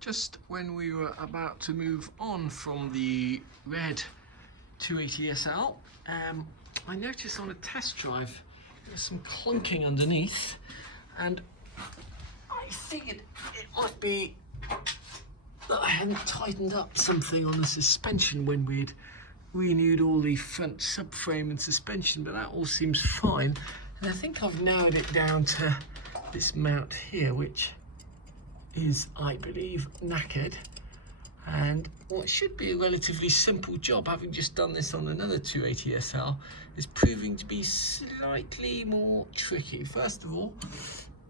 Just when we were about to move on from the red 280 SL, I noticed on a test drive there's some clunking underneath, and I figured it might be that I hadn't tightened up something on the suspension when we'd renewed all the front subframe and suspension, but that all seems fine. And I think I've narrowed it down to this mount here, which is, I believe, knackered. And what should be a relatively simple job, having just done this on another 280 SL, is proving to be slightly more tricky. First of all,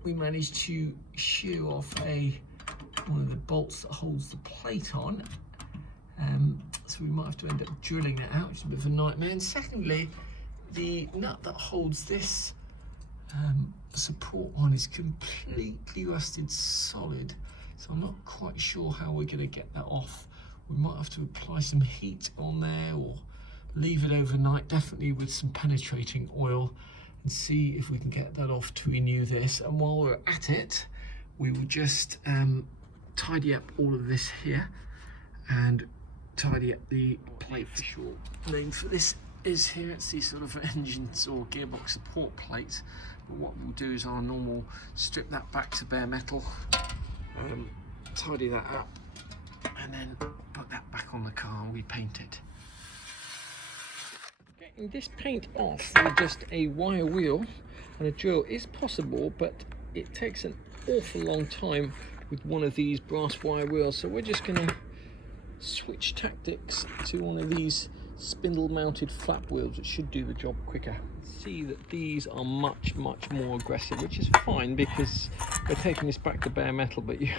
we managed to shear off one of the bolts that holds the plate on. So we might have to end up drilling that out, which is a bit of a nightmare. And secondly, the nut that holds this support on is completely rusted solid, so I'm not quite sure how we're going to get that off. We might have to apply some heat on there or leave it overnight, definitely with some penetrating oil, and see if we can get that off to renew this. And while we're at it, we will just tidy up all of this here and tidy up the plate. The short name for this is here, it's the sort of engines or gearbox support plate. But what we'll do is our normal strip that back to bare metal, tidy that up, and then put that back on the car and repaint it. Getting this paint off with just a wire wheel and a drill is possible, but it takes an awful long time with one of these brass wire wheels. So we're just going to switch tactics to one of these spindle mounted flap wheels, which should do the job quicker. See that these are much more aggressive, which is fine because we're taking this back to bare metal, but you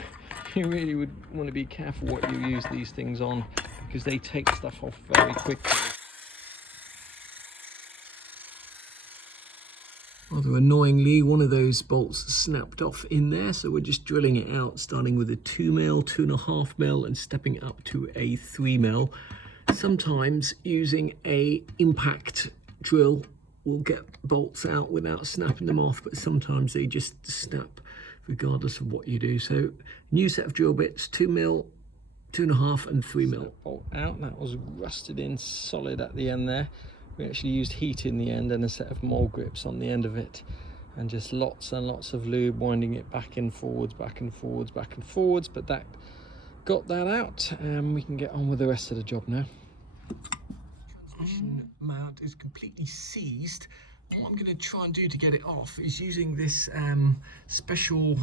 really would want to be careful what you use these things on, because they take stuff off very quickly. Rather annoyingly, one of those bolts snapped off in there, so we're just drilling it out, starting with a 2mm, 2.5mm, and stepping up to a 3mm. Sometimes using a impact drill will get bolts out without snapping them off, but sometimes they just snap regardless of what you do. So new set of drill bits, 2mm, 2.5 and 3mm. Bolt out, that was rusted in solid at the end there. We actually used heat in the end and a set of mole grips on the end of it, and just lots and lots of lube, winding it back and forwards, back and forwards, back and forwards. But that got that out, and we can get on with the rest of the job now. Transmission mount is completely seized. What I'm going to try and do to get it off is using this special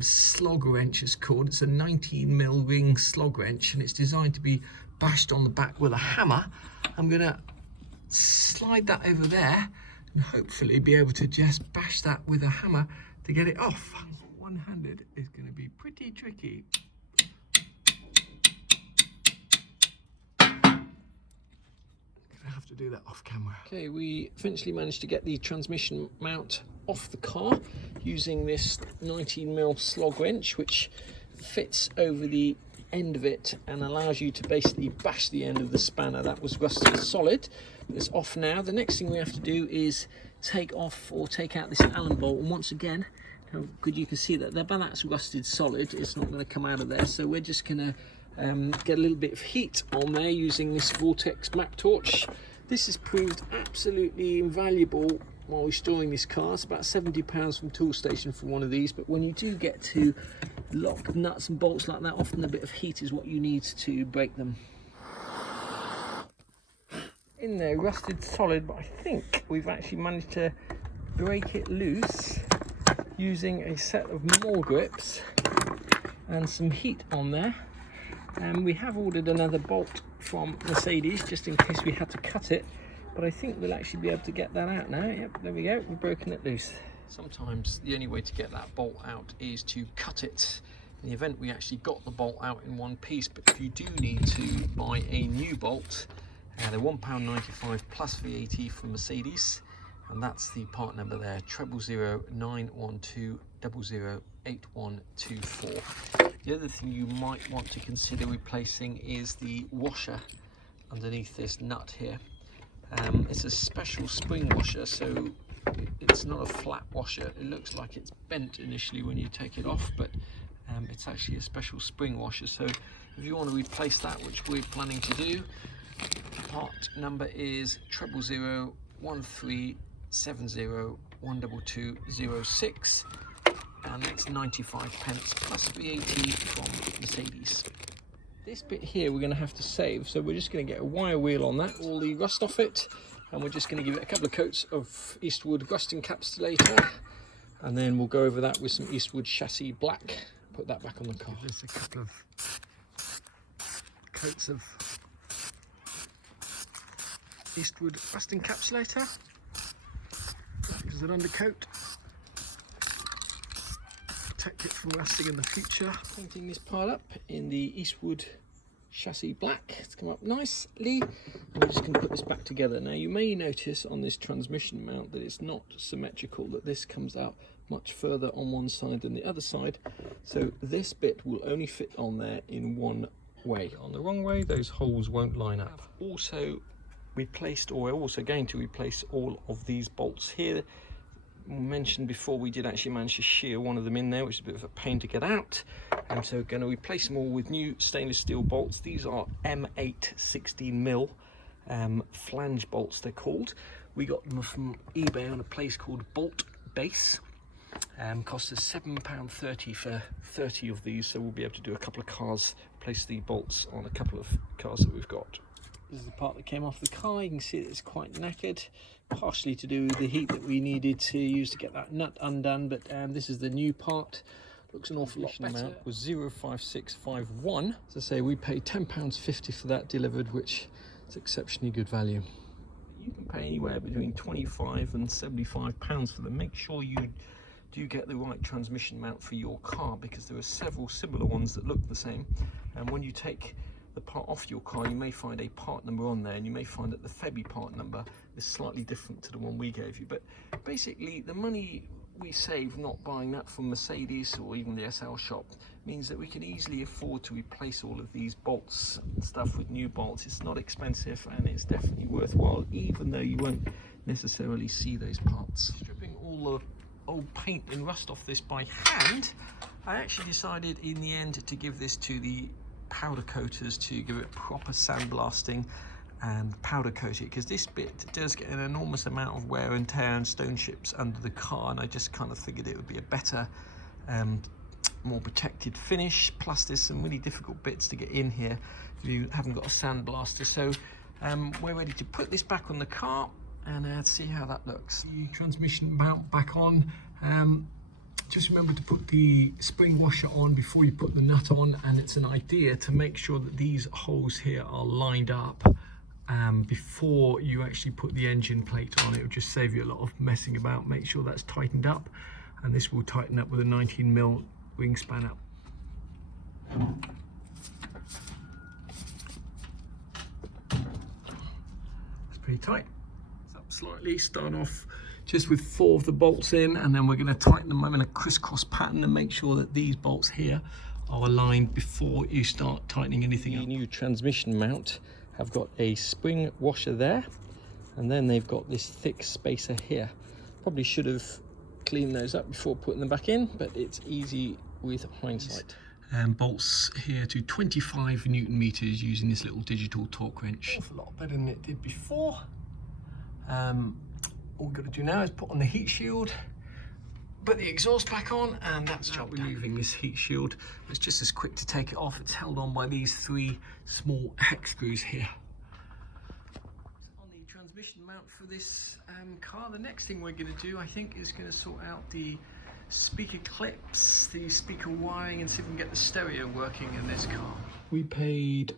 slog wrench, it's called. It's a 19mm ring slog wrench, and it's designed to be bashed on the back with a hammer. I'm going to slide that over there and hopefully be able to just bash that with a hammer to get it off. One-handed is going to be pretty tricky. Have to do that off camera. Okay, we eventually managed to get the transmission mount off the car using this 19mm slog wrench, which fits over the end of it and allows you to basically bash the end of the spanner that was rusted solid. It's off now. The next thing we have to do is take off or take out this Allen bolt, and once again, how good you can see that there, but that's rusted solid, it's not going to come out of there. So we're just going to get a little bit of heat on there using this Vortex map torch. This has proved absolutely invaluable while we're storing this car. It's about £70 from Toolstation for one of these, but when you do get to lock nuts and bolts like that, often a bit of heat is what you need to break them. In there, rusted solid, but I think we've actually managed to break it loose using a set of mole grips and some heat on there. And we have ordered another bolt from Mercedes just in case we had to cut it, but I think we'll actually be able to get that out now. Yep, there we go, we've broken it loose. Sometimes the only way to get that bolt out is to cut it. In the event we actually got the bolt out in one piece, but if you do need to buy a new bolt, they're £1.95 plus VAT from Mercedes, and that's the part number there, 000 912 008124. The other thing you might want to consider replacing is the washer underneath this nut here. It's a special spring washer, so it's not a flat washer. It looks like it's bent initially when you take it off, but It's actually a special spring washer, so if you want to replace that, which we're planning to do, part number is 000 1370 12206, and it's 95 pence plus VAT from Mercedes. This bit here we're going to have to save, so we're just going to get a wire wheel on that, all the rust off it, and we're just going to give it a couple of coats of Eastwood rust encapsulator, and then we'll go over that with some Eastwood chassis black, put that back on the car. There's a couple of coats of Eastwood rust encapsulator as an undercoat, protect it from rusting in the future. Painting this part up in the Eastwood chassis black. It's come up nicely, and we're just going to put this back together. Now you may notice on this transmission mount that it's not symmetrical, that this comes out much further on one side than the other side, so this bit will only fit on there in one way. On the wrong way, those holes won't line up. Also replaced, or we're also going to replace, all of these bolts here. Mentioned before, we did actually manage to shear one of them in there, which is a bit of a pain to get out, and so we're going to replace them all with new stainless steel bolts. These are M8 16mm flange bolts, they're called. We got them from eBay on a place called Bolt Base. Cost us £7.30 for 30 of these, so we'll be able to do a couple of cars, place the bolts on a couple of cars that we've got. This is the part that came off the car. You can see that it's quite knackered, partially to do with the heat that we needed to use to get that nut undone, but this is the new part. Looks an awful lot better. The amount was 05651. As I say, we paid £10.50 for that delivered, which is exceptionally good value. You can pay anywhere between £25 and £75 for them. Make sure you do get the right transmission mount for your car, because there are several similar ones that look the same, and when you take the part off your car, you may find a part number on there, and you may find that the Febby part number is slightly different to the one we gave you. But basically, the money we save not buying that from Mercedes or even the SL shop means that we can easily afford to replace all of these bolts and stuff with new bolts. It's not expensive, and it's definitely worthwhile, even though you won't necessarily see those parts. Stripping all the old paint and rust off this by hand, I actually decided in the end to give this to the powder coaters to give it proper sandblasting and powder coat it, because this bit does get an enormous amount of wear and tear and stone chips under the car, and I just kind of figured it would be a better more protected finish. Plus there's some really difficult bits to get in here if you haven't got a sandblaster. So we're ready to put this back on the car and see how that looks. The transmission mount back on. Just remember to put the spring washer on before you put the nut on, and it's an idea to make sure that these holes here are lined up before you actually put the engine plate on. It will just save you a lot of messing about. Make sure that's tightened up, and this will tighten up with a 19mm wingspan up. It's pretty tight. It's up slightly. Start off just with 4 of the bolts in, and then we're going to tighten them in a crisscross pattern and make sure that these bolts here are aligned before you start tightening anything up. The new transmission mount have got a spring washer there, and then they've got this thick spacer here. Probably should have cleaned those up before putting them back in, but it's easy with hindsight. Bolts here to 25 Newton meters using this little digital torque wrench. A lot better than it did before. All we've got to do now is put on the heat shield, put the exhaust back on, and that's job removing this heat shield. It's just as quick to take it off. It's held on by these 3 small hex screws here. On the transmission mount for this car, the next thing we're going to do, I think, is going to sort out the speaker clips, the speaker wiring, and see if we can get the stereo working in this car. We paid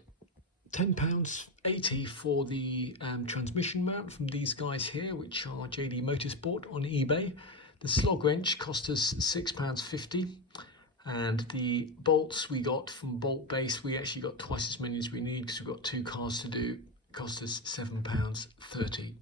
£10.80 for the transmission mount from these guys here, which are JD Motorsport on eBay. The slog wrench cost us £6.50, and the bolts we got from Bolt Base, we actually got twice as many as we need because we've got 2 cars to do. It cost us £7.30.